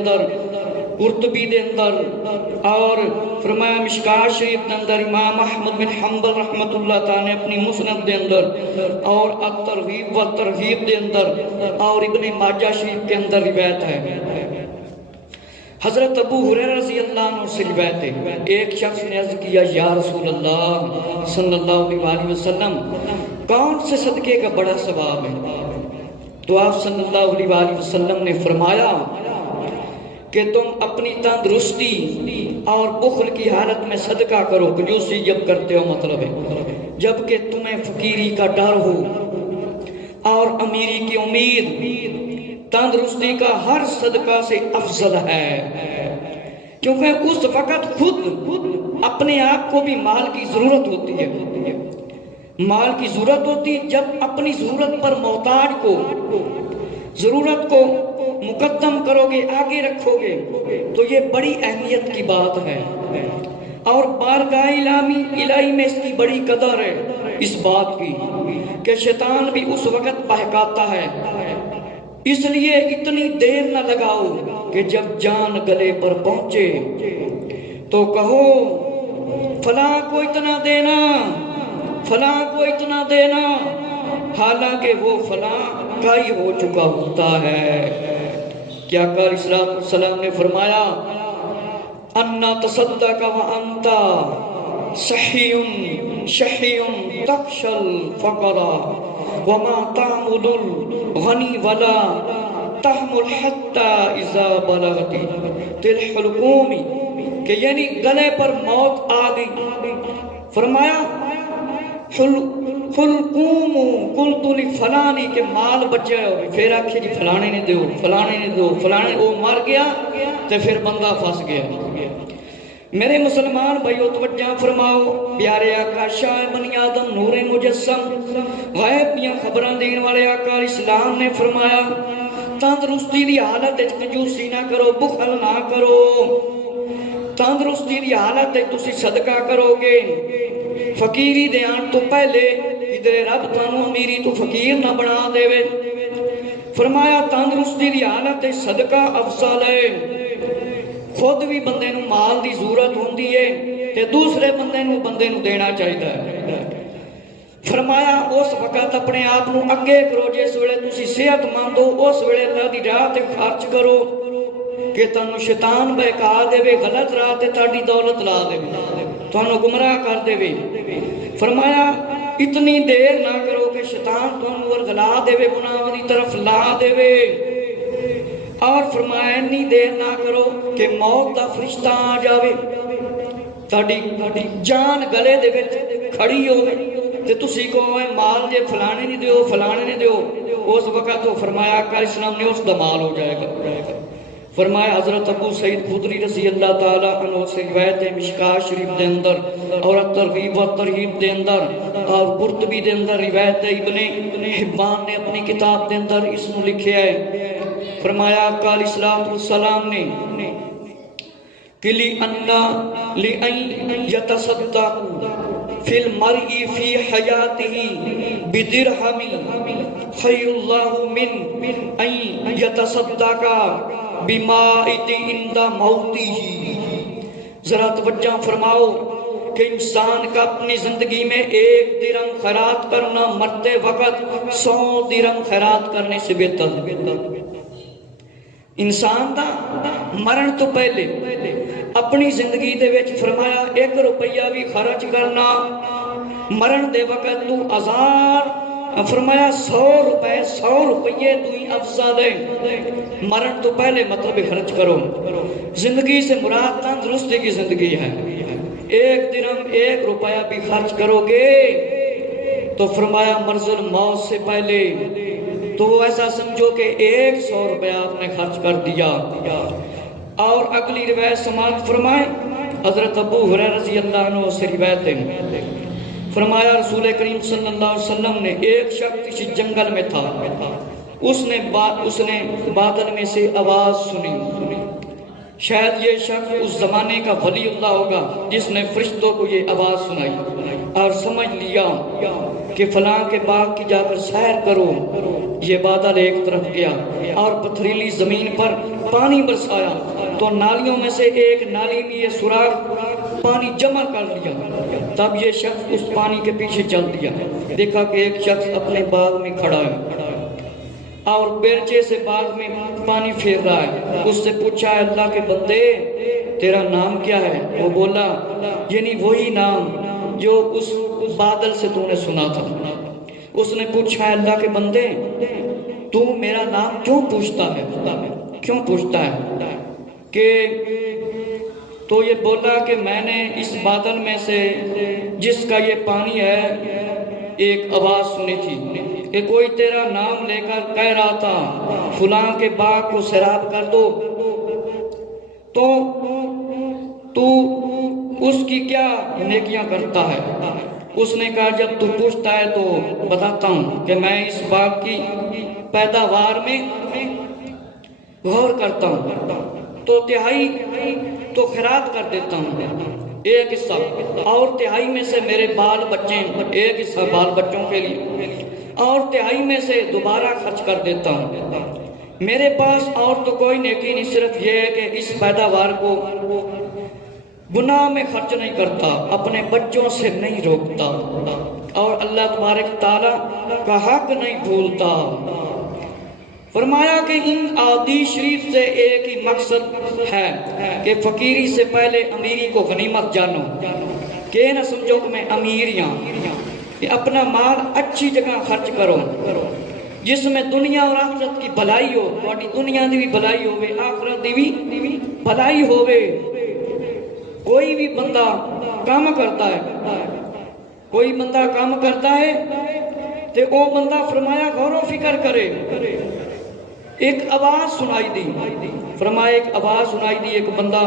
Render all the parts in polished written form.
اندر، قرطبی دے اندر، اور فرمایا مشکات شریف دے اندر امام احمد بن حنبل رحمت اللہ تعالی نے اپنی مسند دے اندر، اور الترغیب و ترغیب دے اندر، اور ابن ماجہ شریف کے اندر روایت ہے۔ حضرت ابو ہریرہ رضی اللہ عنہ سے روایت ہے، ایک شخص نے عرض کیا یا رسول اللہ صلی اللہ علیہ وسلم، کون سے صدقے کا بڑا ثواب ہے؟ تو آپ صلی اللہ علیہ وسلم نے فرمایا کہ تم اپنی تندرستی اور بخل کی حالت میں صدقہ کرو، کنجوسی جب کرتے ہو مطلب ہے، جبکہ تمہیں فقیری کا ڈر ہو اور امیری کی امید، تندرستی کا ہر صدقہ سے افضل ہے، کیونکہ اس وقت خود اپنے آپ کو بھی مال کی ضرورت ہوتی ہے، مال کی ضرورت ہوتی ہے۔ جب اپنی ضرورت پر محتاج کو، ضرورت کو مقدم کرو گے، آگے رکھو گے، تو یہ بڑی اہمیت کی بات ہے، اور بارگاہ الہی میں اس کی بڑی قدر ہے اس بات کی کہ شیطان بھی اس وقت بہکاتا ہے۔ اس لیے اتنی دیر نہ لگاؤ کہ جب جان گلے پر پہنچے تو کہو فلاں کو اتنا دینا، فلاں کو اتنا دینا، حالانکہ وہ فلاں کا ہی ہو چکا ہوتا ہے۔ کیا قال صلی اللہ علیہ وسلم نے فرمایا انا تصدق وانت صحی شحی تخشى الفقر وما تعمل الغنی ولا تحمل حتى اذا بلغت تلح القوم، کہ یعنی گلے پر موت آ گئی، فرمایا حلقوم قلت لفلانی کہ مال بچے ہو، پھر آکھے جی فلانے نے دیو، فلانے نے دیو، فلانے وہ مر گیا تو پھر بندہ پھنس گیا۔ میرے مسلمان بھائیو توجہ فرماؤ، پیارے آقا شاہ بنی آدم نور مجسم غیب دیاں خبراں دین والے آقا اسلام نے فرمایا تندرستی دی حالت وچ کنجوسی نہ کرو، بخل نہ کرو، تندرستی دی حالت وچ تسی صدقہ کرو گے، فقیری دے آن تو پہلے ادھر رب تانوں امیری تو فقیر نہ بنا دے وے۔ فرمایا تندرستی دی حالت وچ صدقہ افضل ہے، خود بھی بندے نو مال دی ضرورت ہوندی ہے تے دوسرے بندے نو دینا چاہیے۔ فرمایا اس وقت اپنے آپ نو اگے کرو جس ویلے تسی صحت مند ہو، اس ویلے اللہ دی راہ تے خرچ کرو کہ تانوں شیطان بہکا دے وے، غلط راہ تے تہاڈی دولت لا دے وے، تانوں گمراہ کر دے وے۔ فرمایا اتنی دیر نہ کرو کہ شیطان تانوں ورگلا دے وے، گناہ دی طرف لا دے وے، اور فرمایا اتنی دیر نہ کرو کہ موت دا فرشتہ آ جاوے، تہاڈی جان گلے دے وچ کھڑی ہوے تے تسی کہو اے مال جے فلانے نہیں دیو، فلانے نہیں دیو، اس وقت تو فرمایا آقا اسلام نے اس دا مال ہو جائے گا۔ فرمایا حضرت ابو سعید خدری رضی اللہ تعالی عنہ سے روایت ہے مشکات شریف دے اندر، اور الترغیب و ترہیب دے اندر، اور قرطبی دے اندر روایت ہے، ابن حبان نے اپنی کتاب دے اندر اس نو لکھیا ہے۔ فرمایا آقا علیہ السلام نے کہ لِأَن يَتَصَدَّقُ فِي الْمَرْءِ فِي حَيَاتِهِ بِدِرْهَمٍ خَيْرٌ لَهُ مِنْ أَن يَتَصَدَّقَ بِمَائِتِ عِنْدَ مَوْتِهِ۔ ذرا توجہ فرماؤ کہ انسان کا اپنی زندگی میں 1 درہم خیرات کرنا مرتے وقت 100 درہم خیرات کرنے سے بہتر ہے۔ انسان دا مرن تو پہلے اپنی زندگی دے وچ فرمایا 1 روپیہ بھی خرچ کرنا، مرن دے وقت تو 1000، فرمایا 100 روپیے تو ہی افضل ہے، مرن تو پہلے مطلب خرچ کرو۔ زندگی سے مراد تندرستی کی زندگی ہے، 1 درہم 1 روپیہ بھی خرچ کرو گے تو فرمایا مرض الموت سے پہلے تو وہ ایسا سمجھو کہ 100 روپیہ آپ نے خرچ کر دیا۔ اور اگلی روایت سماعت فرمائے، حضرت ابو ہریرہ رضی اللہ عنہ سے روایت ہے، فرمایا رسول کریم صلی اللہ علیہ وسلم نے ایک شخص کسی جنگل میں تھا، اس نے بادل میں سے آواز سنی، شاید یہ شخص اس زمانے کا ولی اللہ ہوگا جس نے فرشتوں کو یہ آواز سنائی اور سمجھ لیا کہ فلاں کے باغ کی جا کر سیر کرو۔ یہ بادل ایک طرف گیا اور پتھریلی زمین پر پانی برسایا تو نالیوں میں سے ایک نالی میں یہ سوراخ پانی جمع کر لیا، تب یہ شخص اس پانی کے پیچھے چل دیا، دیکھا کہ ایک شخص اپنے باغ میں کھڑا ہے اور بیلچے سے باغ میں پانی پھیر رہا ہے۔ اس سے پوچھا ہے اللہ کے بندے تیرا نام کیا ہے؟ وہ بولا یعنی وہی نام جو اس بادل سے تو نے سنا تھا۔ اس نے پوچھا ہے اللہ کے بندے تو میرا نام کیوں پوچھتا ہے؟ کیوں پوچھتا ہے؟ کہ تو یہ بولا کہ میں نے اس بادل میں سے جس کا یہ پانی ہے ایک آواز سنی تھی کہ کوئی تیرا نام لے کر کہہ رہا تھا فلاں کے باغ کو سیراب کر دو، تو اس کی کیا نیکیاں کرتا ہے؟ اس نے کہا جب تو پوچھتا ہے تو بتاتا ہوں کہ میں اس باغ کی پیداوار میں غور کرتا ہوں تو تہائی تو خیرات کر دیتا ہوں ایک حصہ، اور تہائی میں سے میرے بال بچے ایک حصہ بال بچوں کے لیے، اور تہائی میں سے دوبارہ خرچ کر دیتا ہوں۔ میرے پاس اور تو کوئی نیکی نہیں، صرف یہ ہے کہ اس پیداوار کو گناہ میں خرچ نہیں کرتا، اپنے بچوں سے نہیں روکتا اور اللہ تبارک تعالیٰ کا حق نہیں بھولتا۔ فرمایا کہ ان احادیث شریف سے ایک ہی مقصد ہے کہ فقیری سے پہلے امیری کو غنیمت جانو، کہ نہ سمجھو کہ میں امیریاں، کہ اپنا مال اچھی جگہ خرچ کرو جس میں دنیا اور آخرت کی بھلائی ہو، تھوڑی دنیا دی بھی بھلائی ہوے آخرت دی بھی بھلائی ہوے۔ کوئی بھی بندہ کام کرتا ہے، کوئی بندہ کام کرتا ہے تے او بندہ فرمایا غور و فکر کرے۔ ایک آواز سنائی دی، فرمایا ایک آواز سنائی دی، ایک بندہ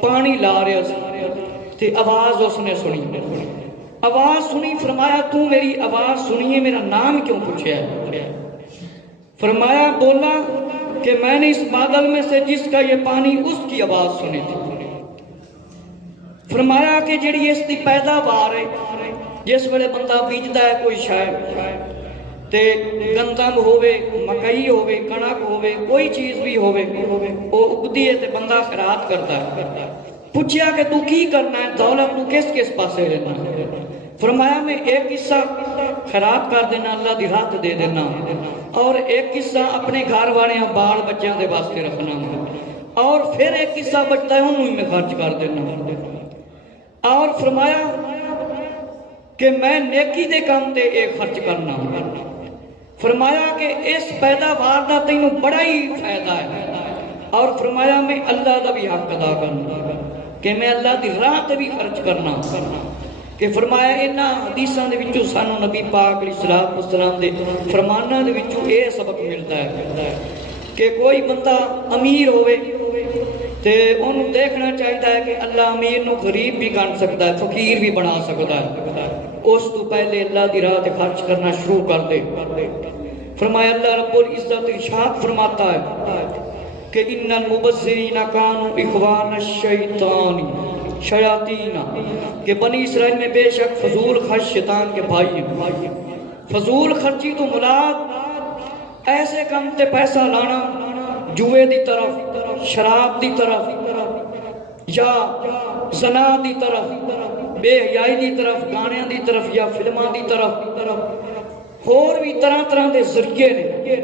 پانی لا رہا تے آواز اس نے سنی، آواز سنی، فرمایا تو میری آواز سنیے میرا نام کیوں پوچھا ہے؟ فرمایا بولا کہ میں نے اس بادل میں سے جس کا یہ پانی اس کی آواز سنی تھی۔ فرمایا کہ جڑی اس کی پیداوار ہے، جس ویلے بندہ بیجدا ہے کوئی شاید تے گندم ہووے، مکئی ہووے، کنک ہووے، کوئی چیز بھی ہووے، وہ اگدی ہے تے بندہ خیرات کرتا ہے۔ پوچھیا کہ تو کی کرنا ہے، دولت تو کس پاسے لینا ہے؟ فرمایا میں ایک حصہ خیرات کر دینا، اللہ دی راہ دے دینا، اور ایک حصہ اپنے گھر والے بال بچیاں دے واسطے رکھنا، اور پھر ایک حصہ بچتا ہے انہوں میں خرچ کر دینا۔ اور فرمایا کہ میں نیکی دے کام تے ایک خرچ کرنا۔ فرمایا کہ اس پیداوار دا تینوں بڑا ہی فائدہ ہے، اور فرمایا میں اللہ دا بھی حق ادا کرنا، کہ میں اللہ دی راہ تے بھی خرچ کرنا۔ کہ فرمایا انہاں حدیثاں دے وچوں سانو نبی پاک علیہ الصلوۃ والسلام دے فرماناں دے وچوں یہ سبق ملتا ہے کہ کوئی بندہ امیر ہوئے تے انہوں دیکھنا چاہیتا ہے کہ اللہ امیر نو غریب بھی کر سکتا ہے، فقیر بھی بنا سکتا ہے، اس تو پہلے اللہ دی راہ تے خرچ کرنا شروع کر دے۔ فرمایا اللہ رب العزت ارشاد فرماتا ہے کہ ان المبذرین کانوا اخوان الشیطان شیاطین، کہ بنی اسرائیل میں بے شک فضول خرچ شیطان کے بھائی ہیں۔ فضول خرچی تو مراد ایسے کم تے پیسہ لانا جوے دی طرف، شراب دی طرف، یا زنا دی طرف، بے حیائی دی طرف، گانے دی طرف، یا فلماں دی طرف، اور بھی طرح طرح دے ذریعے نے۔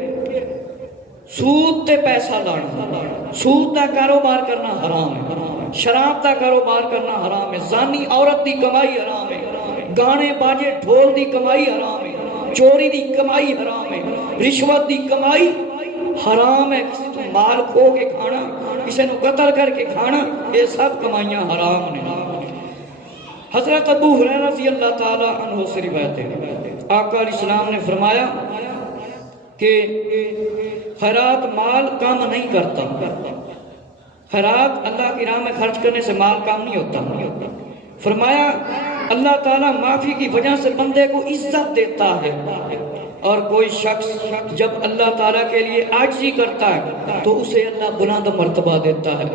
سود تے پیسہ لانا، سود دا کاروبار کرنا حرام ہے، شراب دا کاروبار کرنا حرام ہے، زانی عورت دی کمائی حرام ہے، گانے باجے ڈھول دی کمائی حرام ہے، چوری دی کمائی حرام ہے، رشوت دی کمائی حرام ہے، کسی تو مال کھو کے کھانا، کسی نو قتل کر کے کھانا، یہ سب کمائیاں حرام نے۔ حضرت ابو ہریرہ رضی اللہ تعالی عنہ سے روایت ہے، آقا علیہ السلام نے فرمایا کہ خیرات مال کام نہیں کرتا، خیرات اللہ کی راہ میں خرچ کرنے سے مال کام نہیں ہوتا۔ فرمایا اللہ تعالیٰ معافی کی وجہ سے بندے کو عزت دیتا ہے، اور کوئی شخص جب اللہ تعالیٰ کے لیے عاجزی کرتا ہے تو اسے اللہ بلند مرتبہ دیتا ہے،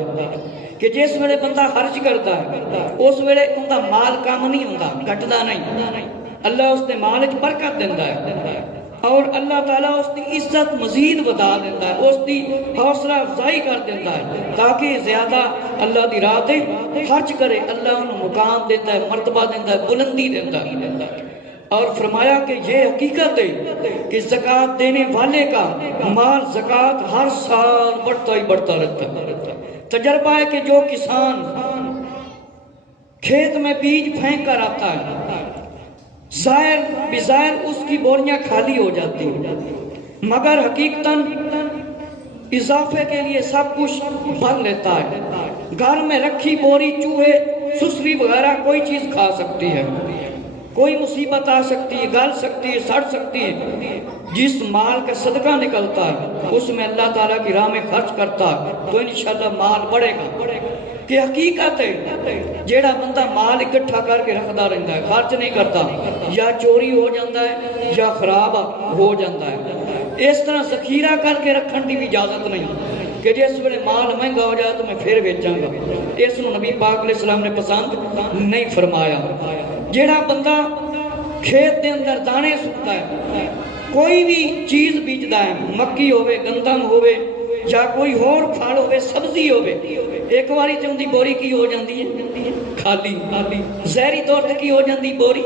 کہ جس ویلے بندہ خرچ کرتا ہے اس ویلے ان کا مال کام نہیں ہوتا، گھٹدا نہیں، اللہ اس نے مال وچ برکت دیندا ہے۔ اور اللہ تعالیٰ اس کی عزت مزید بتا دیتا ہے، اس کی حوصلہ افزائی کر دیتا ہے تاکہ زیادہ اللہ دی راہ تے خرچ کرے۔ اللہ انہوں مقام دیتا ہے، مرتبہ دیتا ہے، بلندی دیتا ہے۔ اور فرمایا کہ یہ حقیقت ہے کہ زکوٰۃ دینے والے کا مال زکوٰۃ ہر سال بڑھتا ہی بڑھتا رہتا ہے۔ تجربہ ہے کہ جو کسان کھیت میں بیج پھینک کر آتا ہے، ظاہر بظاہر اس کی بوریاں خالی ہو جاتی ہیں، مگر حقیقتاً اضافے کے لیے سب کچھ بھر لیتا ہے۔ گھر میں رکھی بوری چوہے سسری وغیرہ کوئی چیز کھا سکتی ہے، کوئی مصیبت آ سکتی ہے، گل سکتی ہے، سڑ سکتی ہے۔ جس مال کا صدقہ نکلتا ہے اس میں اللہ تعالیٰ کی راہ میں خرچ کرتا ہے تو انشاءاللہ مال بڑھے گا۔ کہ حقیقت ہے جیڑا بندہ مال اکٹھا کر کے رکھدا رہتا ہے، خرچ نہیں کرتا، یا چوری ہو جاتا ہے یا خراب ہو جاتا ہے۔ اس طرح ذخیرہ کر کے رکھن کی بھی اجازت نہیں کہ جس ویلے مال مہنگا ہو جائے تو میں پھر بیچاں گا، اس نو نبی پاک علیہ السلام نے پسند نہیں فرمایا۔ جیڑا بندہ کھیت دے اندر دانے سکتا ہے، کوئی بھی چیز بیچدا ہے، مکی ہوئے، گندم ہوئے یا کوئی اور پھل ہوئے، سبزی ہوئے، ایک باری تے اندی بوری کی ہو جاندی ہے خالی، زہری طور تے کی ہو جاندی بوری،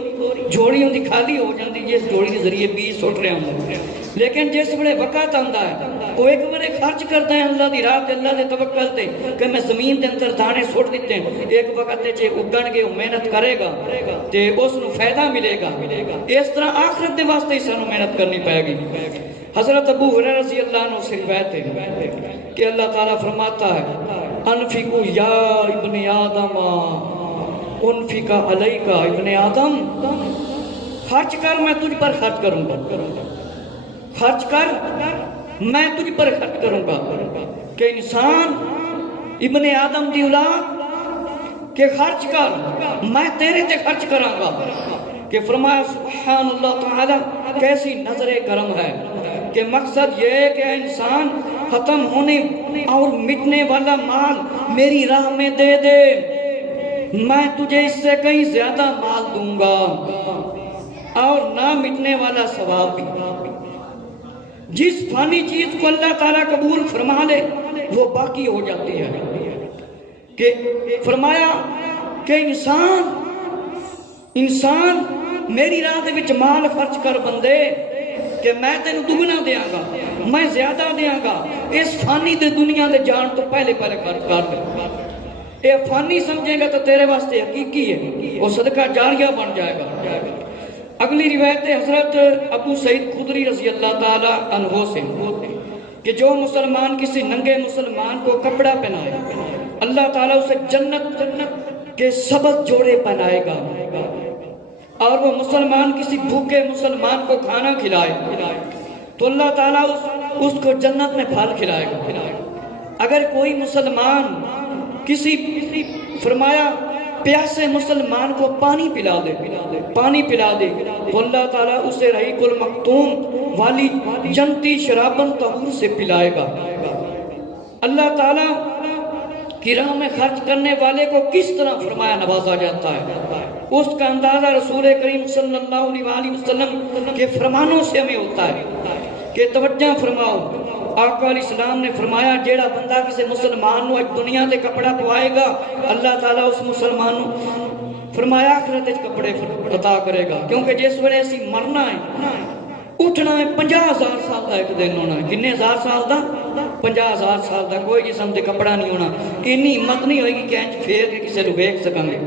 جھوڑی اندی خالی ہو جاندی جس جھوڑی کے ذریعے بیج سٹ رہے ہوں۔ لیکن جس بڑے وقت آندا ہے وہ ایک بڑے خرچ کرتا ہے اللہ دی راہ تے، اللہ دے توکل تے کہ میں زمین دے اندر دانے سٹ دیتے ہیں، ایک وقت تے اگن گے، محنت کرے گا تے اس نو فائدہ ملے گا۔ اس طرح آخرت دے واسطے سانو محنت کرنی پائے گی۔ حضرت ابو ہریرہ رضی اللہ عنہ سے روایت ہے کہ اللہ تعالیٰ فرماتا ہے انفقوا یا ابن آدم انفق علیک ابن آدم، خرچ کر میں تجھ پر خرچ کروں گا، خرچ کر میں تجھ پر خرچ کروں گا۔ کہ انسان ابن آدم دی اولاد کہ خرچ کر میں تیرے تے خرچ کراں گا۔ کہ فرمایا سبحان اللہ تعالی کیسی نظر کرم ہے کہ مقصد یہ ہے کہ انسان ختم ہونے اور مٹنے والا مال میری راہ میں دے دے، میں تجھے اس سے کہیں زیادہ مال دوں گا، اور نہ مٹنے والا ثواب بھی۔ جس فانی چیز کو اللہ تعالیٰ قبول فرما لے وہ باقی ہو جاتی ہے۔ کہ فرمایا کہ انسان میری راہ دے وچ مال خرچ کر بندے کہ میں تینوں دگنا دیاں گا، میں زیادہ دیاں گا، اس فانی دے دنیا دے جان تو پہلے خرچ کر دے۔ اے فانی سمجھے گا تو تیرے واسطے حقیقی ہے، وہ صدقہ جاریہ بن جائے گا۔ اگلی روایت حضرت ابو سعید خدری رضی اللہ تعالی عنہ سے کہ جو مسلمان کسی ننگے مسلمان کو کپڑا پہنائے اللہ تعالیٰ اسے جنت کے 7 جوڑے پہنائے گا، اور وہ مسلمان کسی بھوکے مسلمان کو کھانا کھلائے تو اللہ تعالیٰ اس کو جنت میں پھل کھلائے گا۔ اگر کوئی مسلمان کسی فرمایا پیاسے مسلمان کو پانی پلا دے تو اللہ تعالیٰ اسے رحیق المختوم والی جنتی شرابن طہور سے پلائے گا۔ اللہ تعالیٰ کی راہ میں خرچ کرنے والے کو کس طرح فرمایا نوازا جاتا ہے، اس کا اندازہ رسول کریم صلی اللہ علیہ وسلم کے فرمانوں سے ہمیں ہوتا ہے۔ کہ توجہ فرماؤ، آقا علیہ السلام نے فرمایا جیڑا بندہ کسی مسلمان نو دنیا دے کپڑا پوائے گا اللہ تعالیٰ اس مسلمان نو فرمایا آخرت وچ کپڑے عطا کرے گا، کیونکہ جس ویلے اسی مرنا ہے اٹھنا ہے 50,000 سال دا ایک دن ہونا ہے۔ کنے ہزار سال دا؟ 50,000 سال دا کوئی جسم دے کپڑا نہیں ہونا، انی ہمت نہیں ہوئے گی کہ انج پھیر کے کسی نو ویکھ سکاں گے۔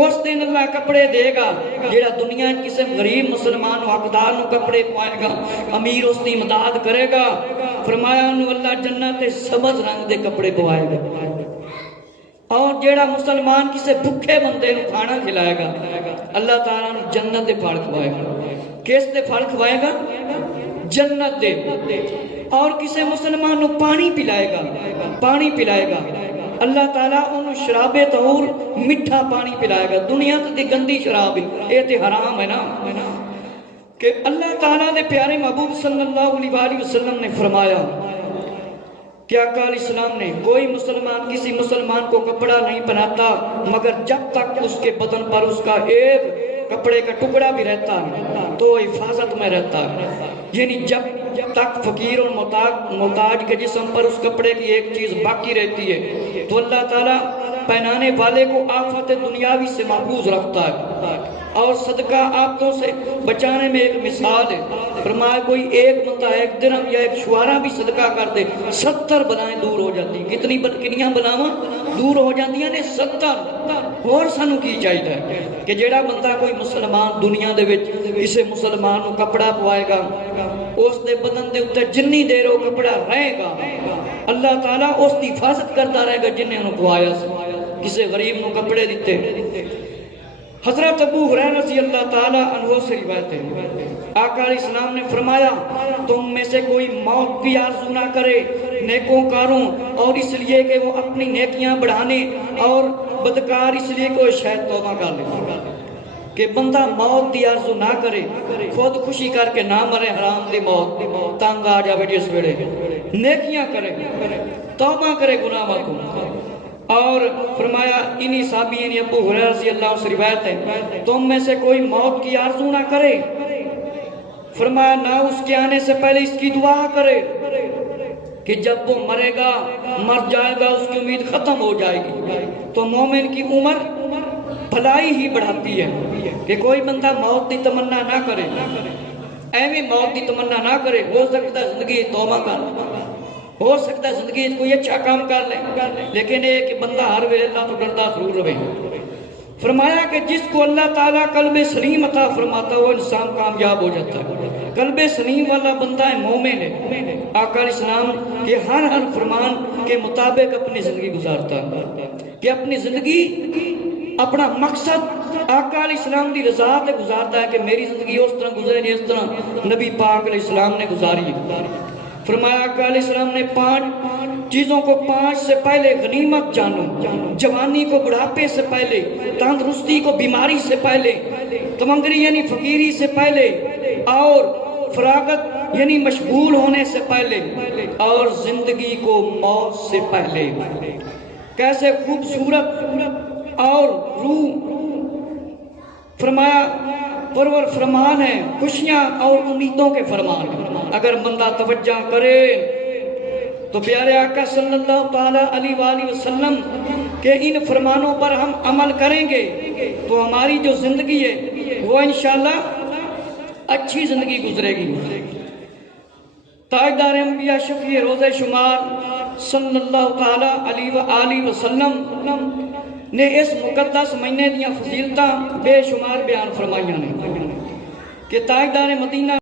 اس دن اللہ کپڑے دے گا، جیڑا دنیا کسی غریب مسلمان حقدار نو کپڑے پوائے گا، امیر اس کی امداد کرے گا، فرمایا انہوں اللہ جنت سبز رنگ دے کپڑے پوائے گا۔ اور جیڑا مسلمان کسی بھوکے بندے نو کھانا کھلائے گا اللہ تعالیٰ نے جنت دے پھل کھوائے گا۔ کس دے پھل کھوائے گا؟ جنت دے۔ اور کسی مسلمان نو پانی پلائے گا اللہ تعالیٰ انہوں شراب طہور مٹھا پانی پلائے گا۔ دنیا تے گندی شراب یہ تے حرام ہے نا۔ کہ اللہ تعالیٰ دے پیارے محبوب صلی اللہ علیہ وسلم نے فرمایا کہ آقا علیہ السلام نے کوئی مسلمان کسی مسلمان کو کپڑا نہیں پہناتا مگر جب تک اس کے بدن پر اس کا ایک کپڑے کا ٹکڑا بھی رہتا ہے تو حفاظت میں رہتا ہے، یعنی جب تک فقیر اور محتاج کے جسم پر اس کپڑے کی ایک چیز باقی رہتی ہے تو اللہ تعالیٰ پہنانے والے کو آفت دنیاوی سے محفوظ رکھتا ہے۔ اور صدقہ آفتوں سے بچانے میں ایک مثال ہے، فرمایا کوئی ایک بندہ ایک درہم یا ایک شوارہ بھی صدقہ کر دے 70 بلائیں دور ہو جاتی، کنیاں بلاواں دور ہو جاتی ہیں نے 70۔ اور سانو کی چاہیے کہ جیڑا بندہ کوئی مسلمان دنیا دے وچ اسے مسلمان نو کپڑا پوائے گا، اس دے بدن دے اوتے جنی دیر وہ کپڑا رہے گا اللہ تعالیٰ اس دی حفاظت کرتا رہے گا جنہیں انہوں پوایا سے۔ کسی غریب نو کپڑے دیتے، حضرت ابو ہریرہ رضی اللہ تعالیٰ عنہ سے روایت ہے، آقا علیہ السلام نے فرمایا تم میں سے کوئی موت کی آرزو نہ کرے نیکوں کاروں، اور اس لیے کہ وہ اپنی نیکیاں بڑھانے، اور بدکار اس لیے کہ وہ شاید توبہ کر لے، کہ بندہ موت دی آرزو نہ کرے، خود خوشی کر کے نہ مرے حرام دی موت، تنگ آ جاوے جس ویلے، نیکیاں کرے، توبہ کرے گناہاں کو۔ اور فرمایا انہی صحابی یعنی ابو ہریرہ رضی اللہ عنہ سے روایت ہے تم میں سے کوئی موت کی آرزو نہ کرے، فرمایا نہ اس کے آنے سے پہلے اس کی دعا کرے کہ جب وہ مرے گا مر جائے گا اس کی امید ختم ہو جائے گی۔ تو مومن کی عمر بھلائی ہی بڑھاتی ہے کہ کوئی بندہ موت کی تمنا نہ کرے، ایویں موت کی تمنا نہ کرے، ہو سکتا ہے زندگی توبہ کر، ہو سکتا ہے زندگی کوئی اچھا کام کر لے، لیکن ایک کہ بندہ ہر ویلے اللہ تو ڈرتا ضرور رہے۔ فرمایا کہ جس کو اللہ تعالیٰ قلب سلیم عطا فرماتا وہ انسان کامیاب ہو جاتا ہے، قلب سلیم والا بندہ ہے مومن ہے، آقا علیہ السلام کے ہر فرمان کے مطابق اپنی زندگی گزارتا ہے، کہ اپنی زندگی اپنا مقصد آقا علیہ السلام دی رضا تے گزارتا ہے کہ میری زندگی اس طرح گزرے جس طرح نبی پاک علیہ السلام نے گزاری ہے۔ فرمایا آقا علیہ السلام نے 5 چیزوں کو 5 سے پہلے غنیمت جانو، جوانی کو بڑھاپے سے پہلے، تندرستی کو بیماری سے پہلے، تمنگری یعنی فقیری سے پہلے، اور فراغت یعنی مشغول ہونے سے پہلے، اور زندگی کو موت سے پہلے۔ کیسے خوبصورت اور روح فرمایا پرور فرمان ہے، خوشیاں اور امیدوں کے فرمان ہیں۔ اگر بندہ توجہ کرے تو پیارے آقا صلی اللہ تعالیٰ علیہ وآلہ وسلم کے ان فرمانوں پر ہم عمل کریں گے تو ہماری جو زندگی ہے وہ انشاءاللہ اچھی زندگی گزرے گی۔ تاجدار انبیاء شفیع روزہ شمار صلی اللہ تعالیٰ علیہ وآلہ وسلم نے اس مقدس مہینے دیاں فضیلتاں بے شمار بیان فرمائیاں نے کہ تاجدار مدینہ